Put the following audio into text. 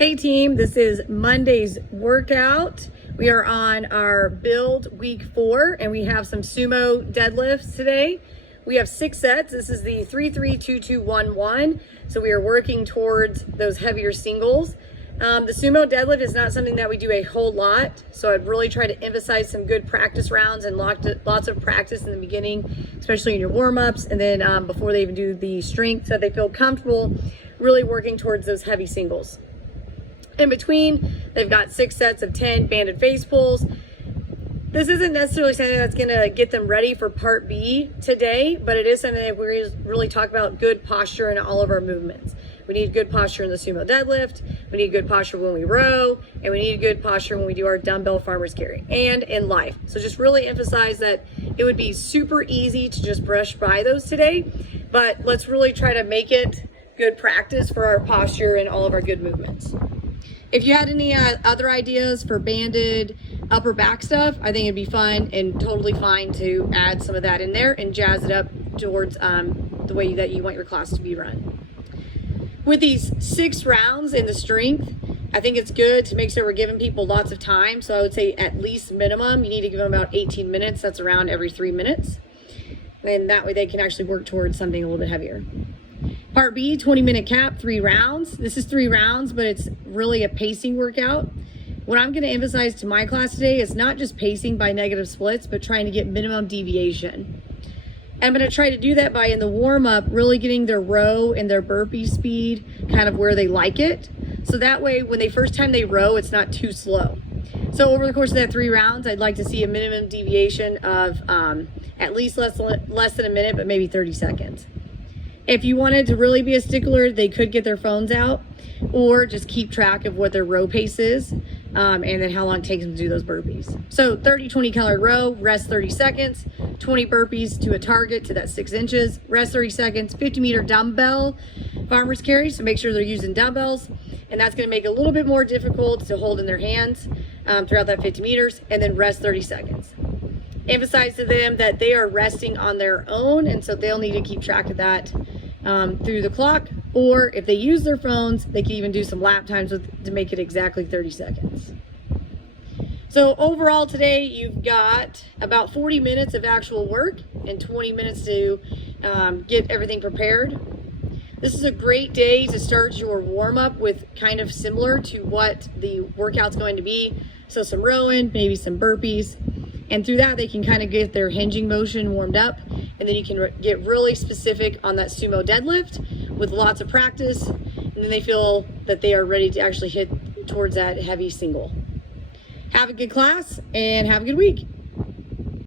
Hey team, this is Monday's workout. We are on our build week 4 and we have some sumo deadlifts today. We have 6 sets. This is the 3-3-2-2-1-1. So we are working towards those heavier singles. The sumo deadlift is not something that we do a whole lot. So I'd really try to emphasize some good practice rounds and lots of practice in the beginning, especially in your warm-ups. And then before they even do the strength so they feel comfortable, really working towards those heavy singles. In between, they've got 6 sets of 10 banded face pulls. This isn't necessarily something that's gonna get them ready for part B today, but it is something that we really talk about good posture in all of our movements. We need good posture in the sumo deadlift, we need good posture when we row, and we need good posture when we do our dumbbell farmer's carry, and in life. So just really emphasize that it would be super easy to just brush by those today, but let's really try to make it good practice for our posture and all of our good movements. If you had any other ideas for banded upper back stuff, I think it'd be fun and totally fine to add some of that in there and jazz it up towards the way that you want your class to be run. With these 6 rounds in the strength, I think it's good to make sure we're giving people lots of time. So I would say at least minimum, you need to give them about 18 minutes. That's around every 3 minutes. And that way they can actually work towards something a little bit heavier. Part B, 20-minute cap, 3 rounds. This is 3 rounds, but it's really a pacing workout. What I'm going to emphasize to my class today is not just pacing by negative splits, but trying to get minimum deviation. I'm going to try to do that by, in the warm-up, really getting their row and their burpee speed kind of where they like it. So that way, when first time they row, it's not too slow. So over the course of that 3 rounds, I'd like to see a minimum deviation of at least less than a minute, but maybe 30 seconds. If you wanted to really be a stickler, they could get their phones out or just keep track of what their row pace is and then how long it takes them to do those burpees. So 30-20 calorie row, rest 30 seconds, 20 burpees to a target to that 6 inches, rest 30 seconds, 50-meter dumbbell farmer's carry. So make sure they're using dumbbells, and that's going to make it a little bit more difficult to hold in their hands throughout that 50 meters, and then rest 30 seconds. Emphasize to them that they are resting on their own, and so they'll need to keep track of that through the clock, or if they use their phones, they can even do some lap times to make it exactly 30 seconds. So overall today, you've got about 40 minutes of actual work and 20 minutes to get everything prepared. This is a great day to start your warm-up with kind of similar to what the workout's going to be. So some rowing, maybe some burpees. And through that, they can kind of get their hinging motion warmed up. And then you can get really specific on that sumo deadlift with lots of practice. And then they feel that they are ready to actually hit towards that heavy single. Have a good class and have a good week.